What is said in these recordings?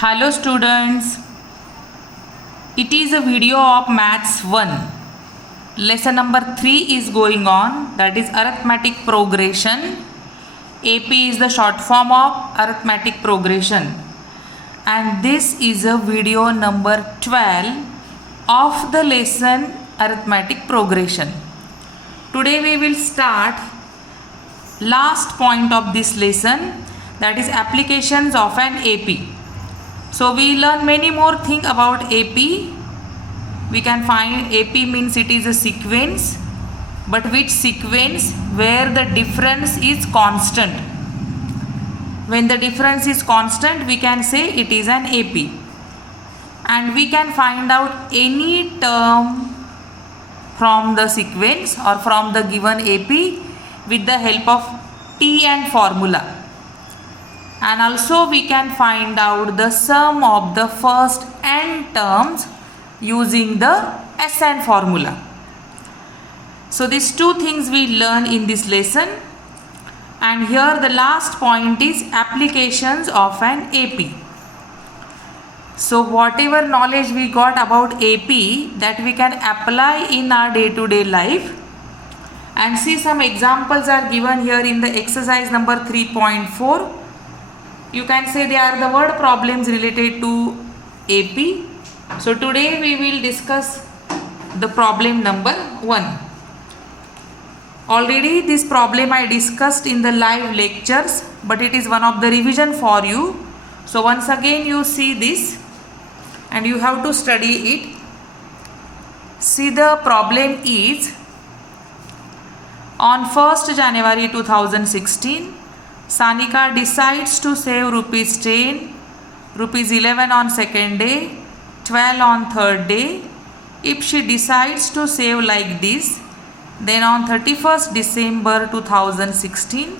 Hello students, it is a video of Maths 1. Lesson number 3 is going on, that is arithmetic progression. AP is the short form of arithmetic progression. And this is a video number 12 of the lesson arithmetic progression. Today we will start last point of this lesson, that is applications of an AP. So we learn many more things about AP. We can find AP means it is a sequence, but which sequence where the difference is constant. When the difference is constant, we can say it is an AP. And we can find out any term from the sequence or from the given AP with the help of T and formula. And also we can find out the sum of the first n terms using the SN formula. So these two things we learn in this lesson, and here the last point is applications of an AP. So whatever knowledge we got about AP, that we can apply in our day-to-day life. And see, some examples are given here in the exercise number 3.4. You can say they are the word problems related to AP. So today we will discuss the problem number 1. Already this problem I discussed in the live lectures, but it is one of the revision for you. So once again you see this and you have to study it. See, the problem is on 1st January 2016. Sanika decides to save rupees 10, rupees 11 on second day, 12 on third day. If she decides to save like this, then on 31st December 2016,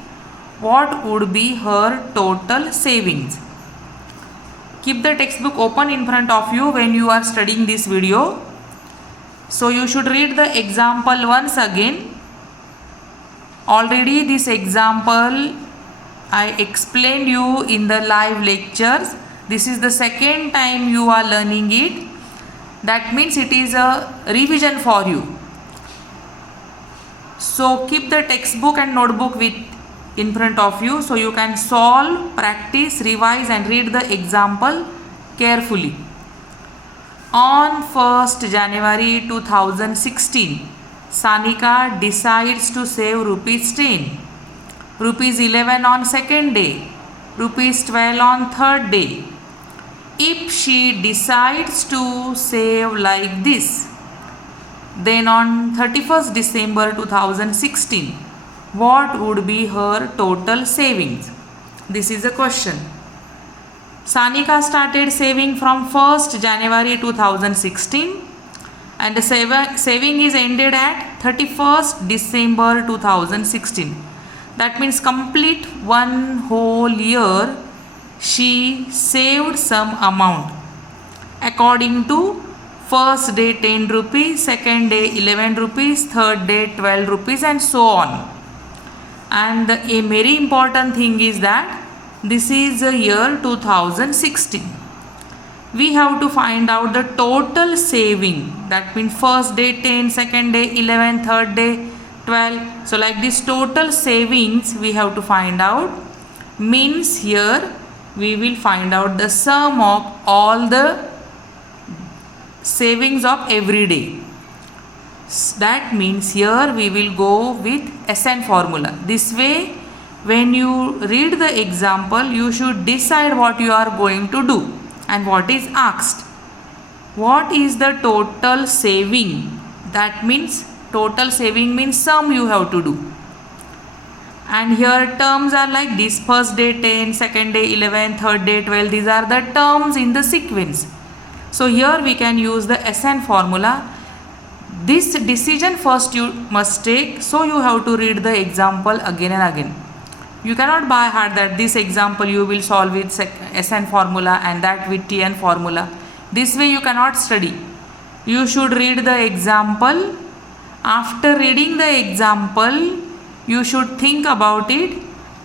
what would be her total savings? Keep the textbook open in front of you when you are studying this video. So you should read the example once again. Already this example I explained you in the live lectures. This is the second time you are learning it. That means it is a revision for you. So keep the textbook and notebook in front of you so you can solve, practice, revise and read the example carefully. On 1st January 2016, Sanika decides to save rupees 10. Rupees 11 on second day, rupees 12 on third day. If she decides to save like this, then on 31st December 2016, what would be her total savings? This is the question. Sanika started saving from 1st January 2016 and the saving is ended at 31st December 2016. That means complete one whole year she saved some amount. According to first day 10 rupees, second day 11 rupees, third day 12 rupees and so on. And a very important thing is that this is the year 2016. We have to find out the total saving. That means first day 10, second day 11, third day 12. So like this total savings we have to find out. Means here we will find out the sum of all the savings of every day. That means here we will go with SN formula. This way when you read the example you should decide what you are going to do and what is asked. What is the total saving? That means total saving means sum you have to do. And here terms are like this: first day 10, second day 11, third day 12. These are the terms in the sequence. So here we can use the SN formula. This decision first you must take, so you have to read the example again and again. You cannot by heart that this example you will solve with SN formula and that with TN formula. This way you cannot study. You should read the example. After reading the example, you should think about it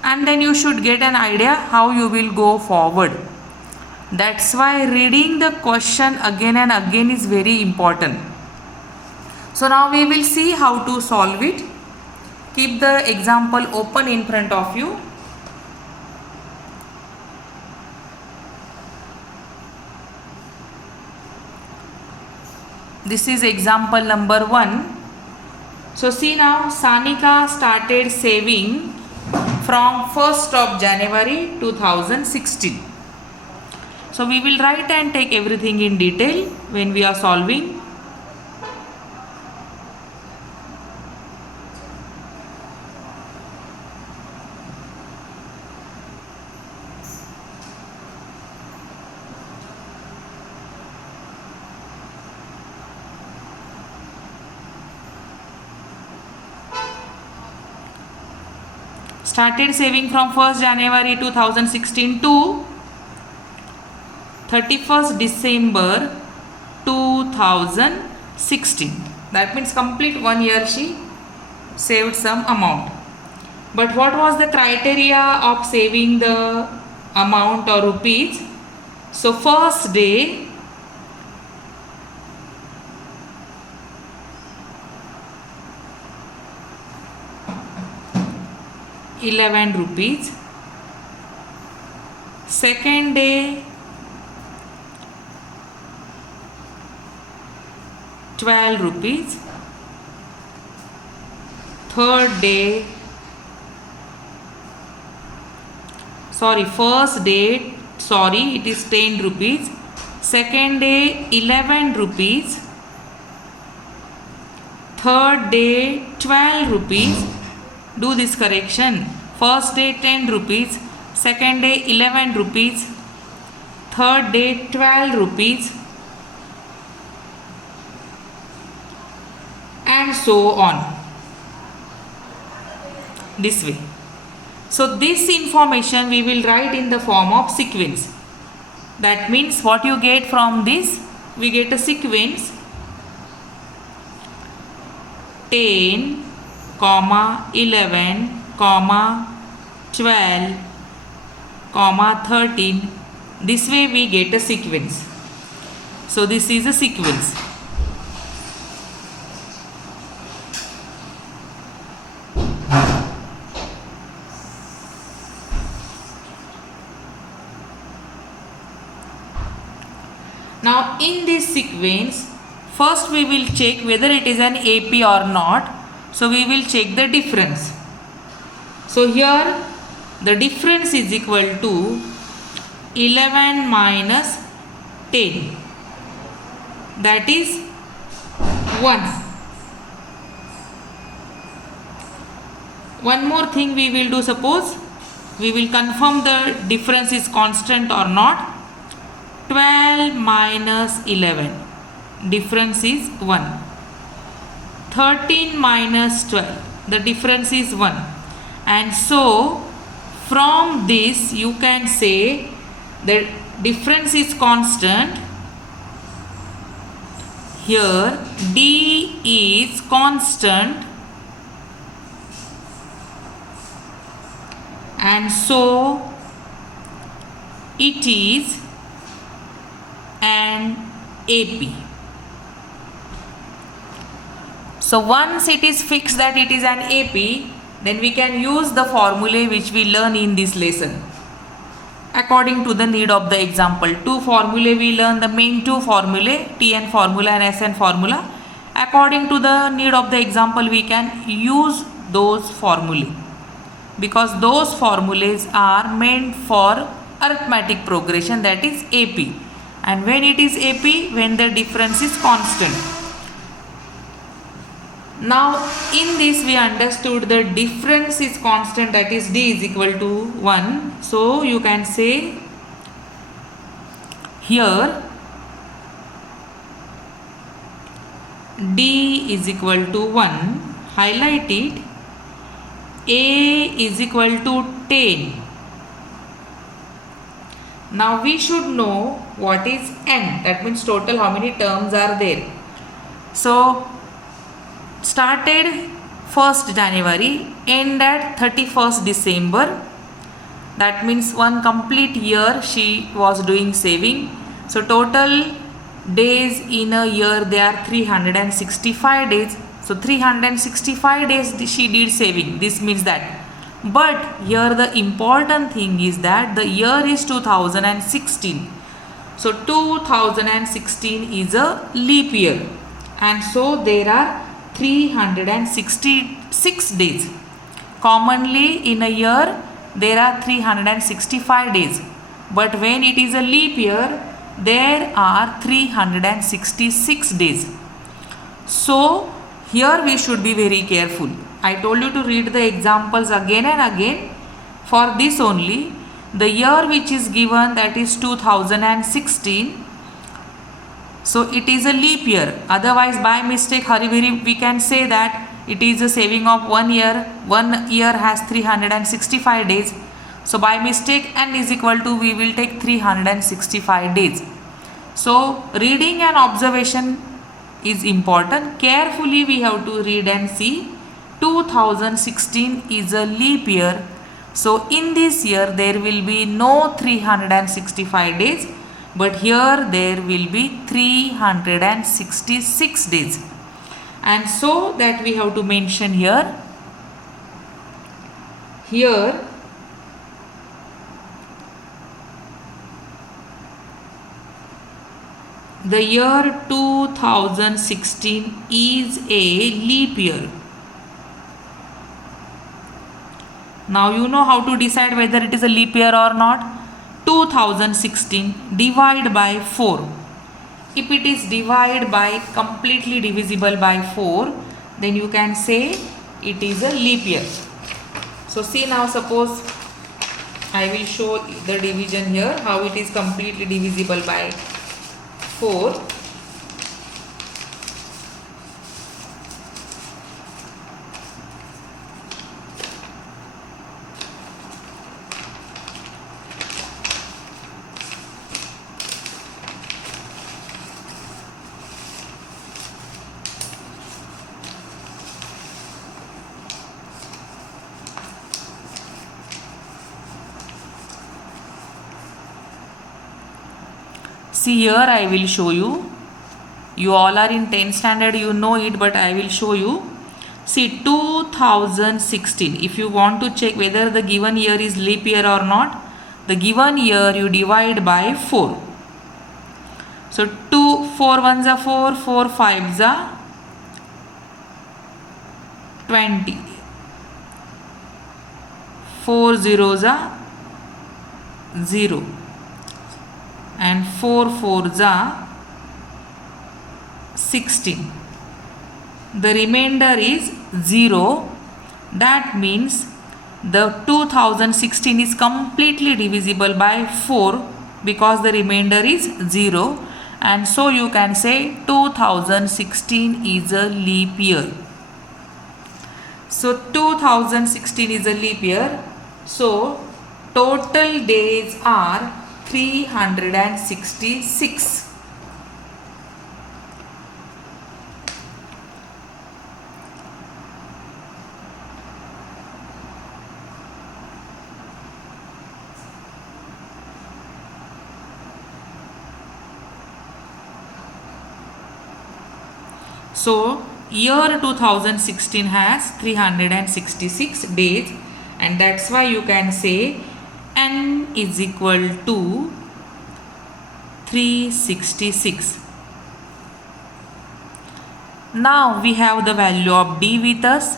and then you should get an idea how you will go forward. That's why reading the question again and again is very important. So now we will see how to solve it. Keep the example open in front of you. This is example number 1. So see now, Sanika started saving from 1st of January 2016. So we will write and take everything in detail when we are solving. Started saving from 1st January 2016 to 31st December 2016. That means complete 1 year she saved some amount. But what was the criteria of saving the amount or rupees? So first day, ₹11. Second day, 12 rupees. Third day, first day, it is 10 rupees. Second day, 11 rupees. Third day, 12 rupees. Do this correction. First day 10 rupees, second day 11 rupees, third day 12 rupees, and so on. This way. So this information we will write in the form of sequence. That means what you get from this, we get a sequence 10, 11, 12, 13. This way we get a sequence. So this is a sequence. Now in this sequence, first we will check whether it is an AP or not. So we will check the difference. So here the difference is equal to 11 minus 10. That is 1. One more thing we will do, suppose we will confirm the difference is constant or not. 12 minus 11. Difference is 1. 13 minus 12, the difference is 1. And so from this you can say the difference is constant. Here D is constant, and so it is an AP. So once it is fixed that it is an AP, then we can use the formulae which we learn in this lesson according to the need of the example. 2 formulae we learn, the main 2 formulae, TN formula and SN formula. According to the need of the example we can use those formulae, because those formulas are meant for arithmetic progression, that is AP. And when it is AP, when the difference is constant. Now in this we understood the difference is constant, that is D is equal to 1. So you can say here D is equal to 1, highlight it, A is equal to 10. Now we should know what is N, that means total how many terms are there. So started 1st January, end at 31st December. That means one complete year she was doing saving. So total days in a year, they are 365 days. So 365 days she did saving. This means that. But here the important thing is that the year is 2016. So 2016 is a leap year, and so there are 366 days. Commonly in a year there are 365 days, but when it is a leap year there are 366 days. So here we should be very careful. I told you to read the examples again and again. For this only, the year which is given, that is 2016. So it is a leap year. Otherwise by mistake we can say that it is a saving of 1 year. 1 year has 365 days. So by mistake n is equal to, we will take 365 days. So reading and observation is important. Carefully we have to read and see. 2016 is a leap year. So in this year there will be no 365 days, but here there will be 366 days. And so that we have to mention here. Here the year 2016 is a leap year. Now you know how to decide whether it is a leap year or not. 2016 divide by 4. If it is divided by completely divisible by 4, then you can say it is a leap year. So see, now suppose I will show the division here, how it is completely divisible by 4. See, here I will show you. You all are in 10th standard, you know it, but I will show you. See, 2016. If you want to check whether the given year is leap year or not, the given year you divide by 4. So 4 ones are 4, 4 5s are 20, 4 zeros are 0, and 4 4s are 16. The remainder is 0. That means the 2016 is completely divisible by 4 because the remainder is 0, and so you can say 2016 is a leap year. So 2016 is a leap year. So total days are 366. So year 2016 has 366 days, and that's why you can say n is equal to 366. Now we have the value of D with us,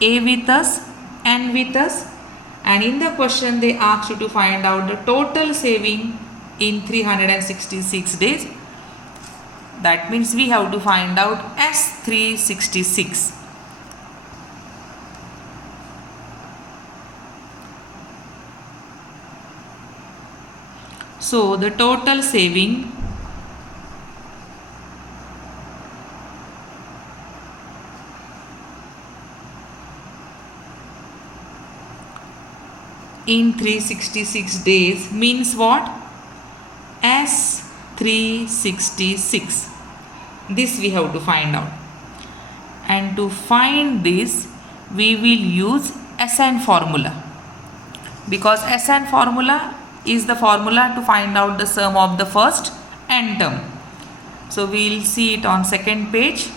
A with us, N with us, and in the question they asked you to find out the total saving in 366 days. That means we have to find out S366. So the total saving in 366 days means what? S366. This we have to find out. And to find this, we will use SN formula. because SN formula is the formula to find out the sum of the first n term. So we will see it on second page.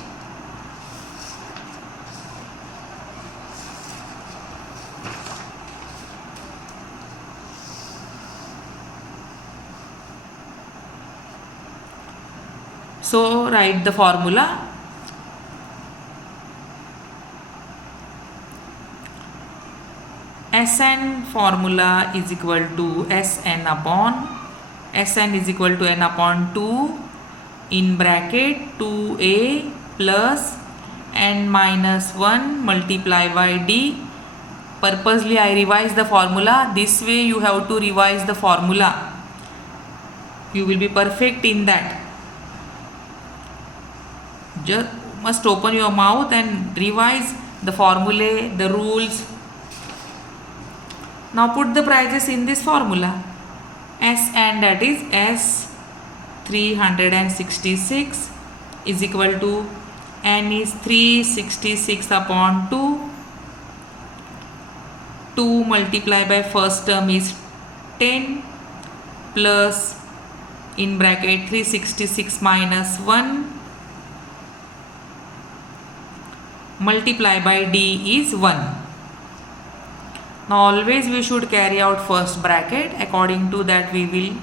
So write the formula. Sn formula is equal to Sn is equal to n upon 2 in bracket 2a plus n minus 1 multiplied by d. Purposely I revise the formula. This way you have to revise the formula. You will be perfect in that. Just must open your mouth and revise the formulae, the rules. Now put the prices in this formula. Sn, that is S 366 is equal to n is 366 upon 2. 2 multiplied by first term is 10 plus in bracket 366 minus 1 multiplied by d is 1. Now always we should carry out first bracket. According to that we will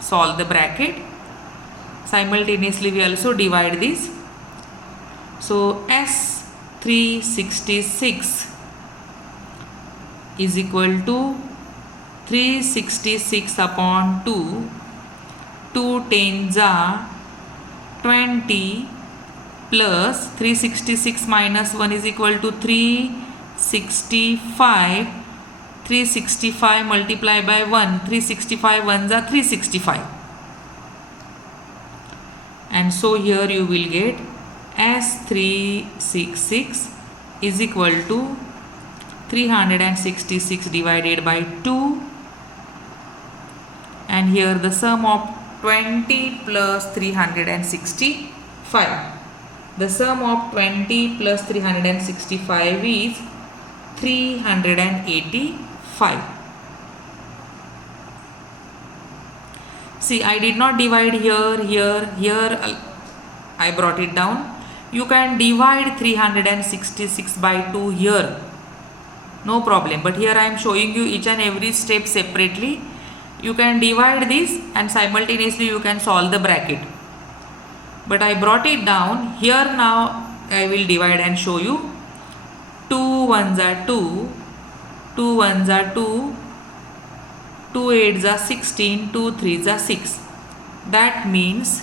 solve the bracket. Simultaneously we also divide this. So S 366 is equal to 366 upon 2. 2 tens are 20 plus 366 minus 1 is equal to 365. 365 multiplied by 1. 365 ones are 365. And so here you will get S366 is equal to 366 divided by 2. And here the sum of 20 plus 365. The sum of 20 plus 365 is 385. See, I did not divide here I brought it down. You can divide 366 by 2 here. No problem. But here I am showing you each and every step separately. You can divide this and simultaneously you can solve the bracket. But I brought it down. Here now I will divide and show you. 2 ones are 2. 2 ones are 2. 2 eights are 16. 2 threes are 6. That means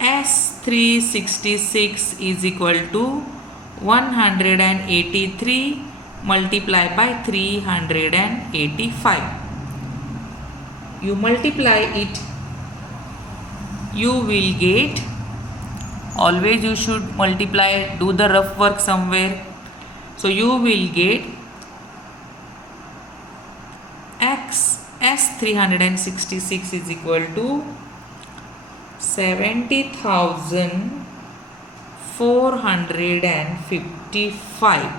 S366 is equal to 183 multiplied by 385. You multiply it, you will get, always you should multiply, do the rough work somewhere. So you will get S366 is equal to 70,455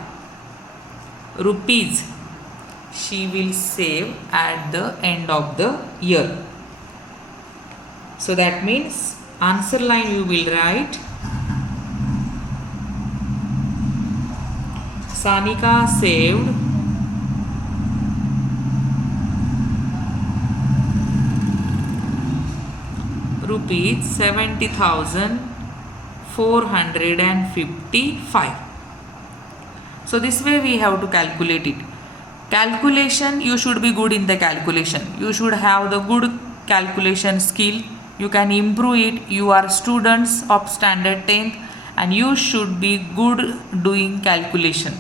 rupees she will save at the end of the year. So that means answer line you will write Sanika saved rupees 70,455. So this way we have to calculate it. Calculation, you should be good in the calculation. You should have the good calculation skill. You can improve it. You are students of standard 10th and you should be good doing calculation.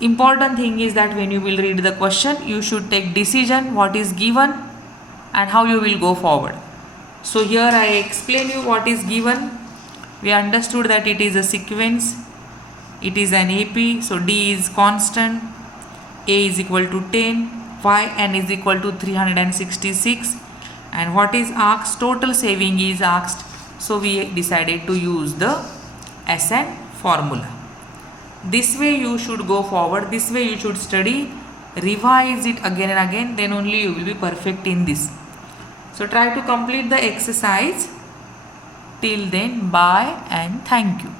Important thing is that when you will read the question, you should take decision what is given and how you will go forward. So here I explain you what is given. We understood that it is a sequence. It is an AP. So D is constant. A is equal to 10. Yn is equal to 366. And what is asked? Total saving is asked. So we decided to use the SN formula. This way you should go forward, this way you should study, revise it again and again, then only you will be perfect in this. So try to complete the exercise. Till then, bye and thank you.